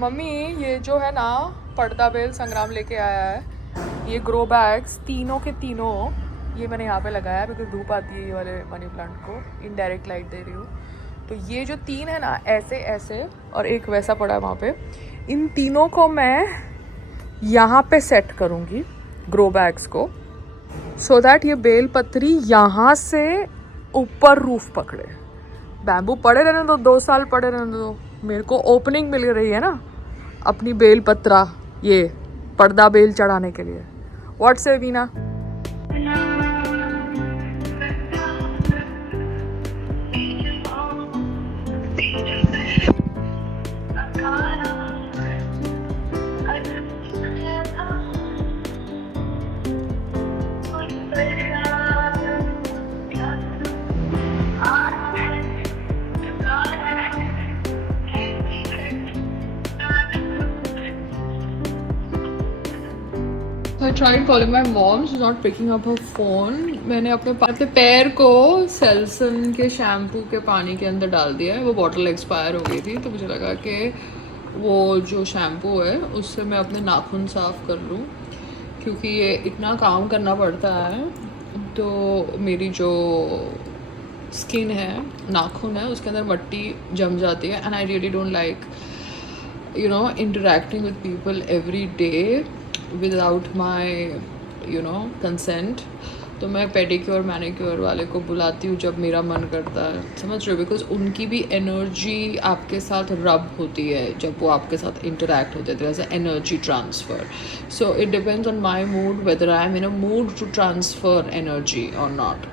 Mummy ये जो है ना पर्दा बेल संग्राम लेके आया है, ये ग्रो बैग्स तीनों के तीनों ये मैंने यहाँ पे लगाया है बिकॉज धूप आती है ये वाले मनी प्लांट को, इनडायरेक्ट लाइट दे रही हूँ। तो ये जो तीन है ना ऐसे ऐसे और एक वैसा पड़ा है वहाँ पे, इन तीनों को मैं यहाँ पे सेट करूँगी ग्रो बैग्स को, सो दैट ये बेल पत्री यहाँ से ऊपर रूफ पकड़े। बैम्बू पड़े रहने दो, 2 साल पड़े रहने दो, मेरे को ओपनिंग मिल रही है ना अपनी बेल पत्रा ये पर्दा बेल चढ़ाने के लिए। व्हाट से Veena? I tried calling my mom, she's not picking up her phone. मैंने अपने पैर को सेल्सन के शैम्पू के पानी के अंदर डाल दिया है। वो बॉटल एक्सपायर हो गई थी तो मुझे लगा कि वो जो शैम्पू है उससे मैं अपने नाखून साफ़ कर लूँ, क्योंकि ये इतना काम करना पड़ता है तो मेरी जो स्किन है, नाखून है, उसके अंदर मट्टी जम जाती है and I really don't like interacting with people every day without my consent. तो मैं पेडिक्योर मैनिक्योर वाले को बुलाती हूँ जब मेरा मन करता है, समझ रहे हो? बिकॉज उनकी भी एनर्जी आपके साथ रब होती है जब वो आपके साथ इंटरेक्ट होते थे, as a energy transfer. So it depends on my mood whether I am in a mood to transfer energy और नॉट।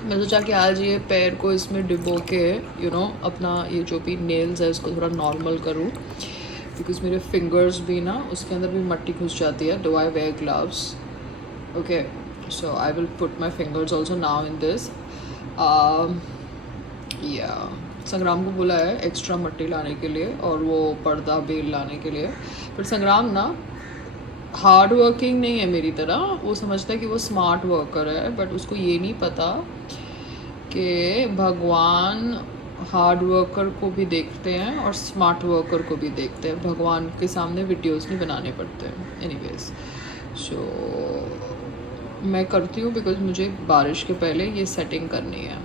मैं सोचा कि आज ये पैर को इसमें डिबो के अपना ये जो भी नेल्स है उसको थोड़ा नॉर्मल करूँ, बिकॉज मेरे फिंगर्स भी ना उसके अंदर भी मट्टी घुस जाती है। Do I wear gloves? Okay, so I will put my fingers also now in this. या संग्राम को बोला है एक्स्ट्रा मट्टी लाने के लिए और वो पर्दा बेल लाने के लिए, पर संग्राम ना हार्ड वर्किंग नहीं है मेरी तरह। वो समझता है कि वो स्मार्ट वर्कर है, बट उसको ये नहीं पता कि भगवान हार्ड वर्कर को भी देखते हैं और स्मार्ट वर्कर को भी देखते हैं। भगवान के सामने वीडियोस नहीं बनाने पड़ते हैं। एनीवेज, सो मैं करती हूँ बिकॉज मुझे बारिश के पहले ये सेटिंग करनी है,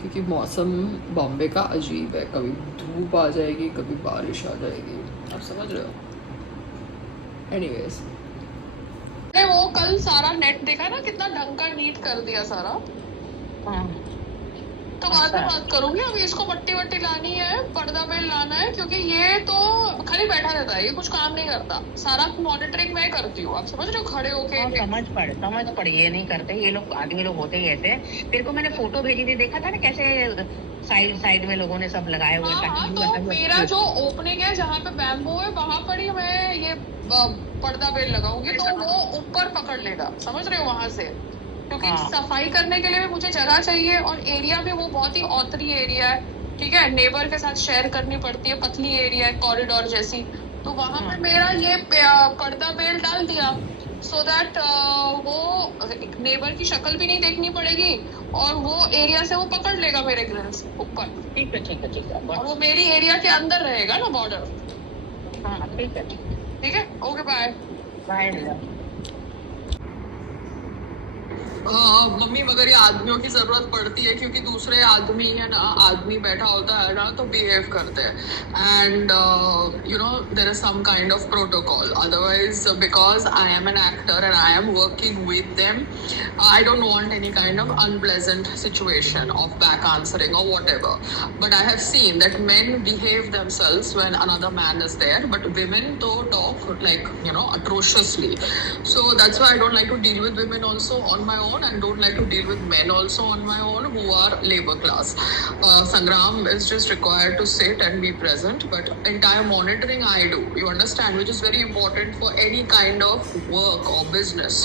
क्योंकि मौसम बॉम्बे का अजीब है, कभी धूप आ जाएगी कभी बारिश आ जाएगी, आप समझ रहे हो? एनीवेज, वो कल सारा नेट देखा ना, कितना ढंग का नीट कर दिया सारा। तो बाद में बात करूंगी। अभी इसको मट्टी वट्टी लानी है, पर्दा बेल लाना है, क्योंकि ये तो खाली बैठा रहता है, ये कुछ काम नहीं करता। सारा मॉनिटरिंग मैं करती हूँ, आप समझ रहे हो? खड़े होके समझ पड़, ये नहीं करते ये लोग, आदमी लोग होते ही ऐसे। तेरे को मैंने फोटो भेजी थी, देखा था ना कैसे साइड में लोगों ने सब लगाए हुए। हाँ, तो मेरा जो ओपनिंग है जहाँ पे बैम्बू है वहां पर ही मैं ये पर्दा बेल लगाऊंगी, तो वो ऊपर पकड़ लेगा, समझ रहे हो? वहां से, क्योंकि सफाई करने के लिए भी मुझे जगह चाहिए और एरिया भी वो बहुत ही औतरी एरिया है, ठीक है? नेबर के साथ शेयर करनी पड़ती है, पतली एरिया है, कॉरिडोर जैसी। तो वहां पर मेरा ये पर्दा बेल डाल दिया, सो दैट वो नेबर की शक्ल भी नहीं देखनी पड़ेगी और वो एरिया से वो पकड़ लेगा मेरे ग्रिल्स ऊपर। ठीक है। और वो मेरी एरिया के अंदर रहेगा ना, बॉर्डर। हाँ ठीक है, ओके, बाय बाय। मम्मी, मगर ये आदमियों की जरूरत पड़ती है, क्योंकि दूसरे आदमी है ना, आदमी बैठा होता है ना तो बिहेव करते हैं and there is some kind of protocol. Otherwise because I am an actor and I am working with them, I don't want any kind of unpleasant situation of back answering or whatever, but I have seen that men behave themselves when another man is there, but women though talk like atrociously. So that's why I don't like to deal with women also on my own, and don't like to deal with men also on my own who are labor class. Sangram is just required to sit and be present, but entire monitoring I do, you understand, which is very important for any kind of work or business,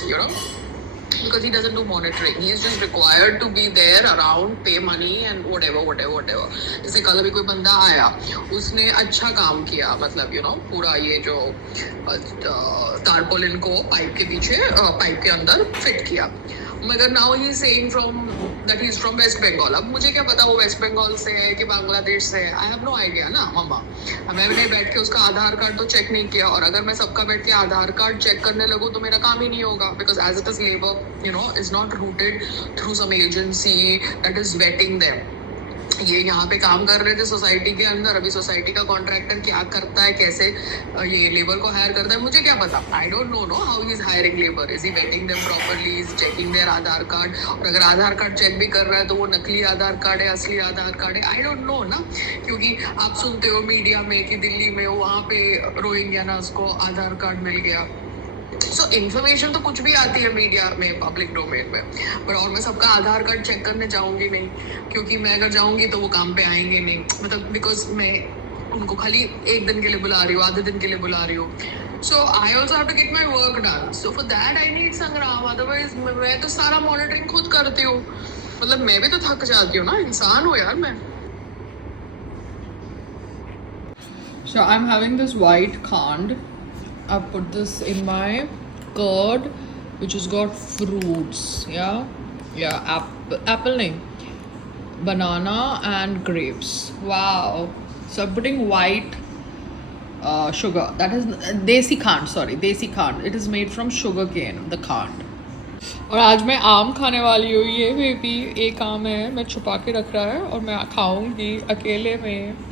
because he doesn't do monitoring. He is just required to be there around, pay money and whatever. जैसे कल अभी कोई बंदा आया, उसने अच्छा काम किया, मतलब पूरा ये जो तारपोलिन को पाइप के पीछे, पाइप के अंदर फिट किया, मगर now he is saying from that he is from West Bengal. अब मुझे क्या पता वो वेस्ट बंगाल से है कि बांग्लादेश से है. आई हैव नो आइडिया ना मम्मा. मैंने बैठ के उसका आधार कार्ड तो चेक नहीं किया, और अगर मैं सबका बैठ के आधार कार्ड चेक करने लगूँ तो मेरा काम ही नहीं होगा, because as it is labour you know is not routed through some agency that is vetting them. ये यहाँ पे काम कर रहे थे सोसाइटी के अंदर. अभी सोसाइटी का कॉन्ट्रैक्टर क्या करता है, कैसे ये लेबर को हायर करता है, मुझे क्या पता. I don't know how he is hiring labour. Is he waiting them properly, is checking there Aadhaar card. और अगर आधार कार्ड चेक भी कर रहा है तो वो नकली आधार कार्ड है, असली आधार कार्ड है, आई डोंट नो ना. क्योंकि आप सुनते हो मीडिया में कि दिल्ली में वहाँ पे रोहिंग्यानास को आधार कार्ड मिल गया. सो इन्फॉर्मेशन तो कुछ भी आती है मीडिया में, पब्लिक डोमेन में. पर और मैं सबका आधार कार्ड चेक करने जाऊंगी नहीं, क्योंकि मैं अगर जाऊंगी तो वो काम पे आएंगे नहीं. मतलब बिकॉज मैं उनको खाली एक दिन के लिए बुला रही हूँ, आधे दिन के लिए बुला रही हूँ. So I also have to get my work done. So for that I need Sangram. अदरवाइज मैं तो सारा मॉनिटरिंग खुद करती हूँ. मतलब मैं भी तो थक जाती हूँ ना, इंसान हूँ यार मैं. So I'm having this white khand. I've put this in my curd, which has got fruits. Yeah, apple nahi, banana and grapes. Wow. So I'm putting white sugar. That is desi khand. Sorry, desi khand. It is made from sugar cane, the khand. और आज मैं आम खाने वाली हूँ. ये भी एक आम है, मैं छुपा के रख रहा है और मैं खाऊंगी अकेले में.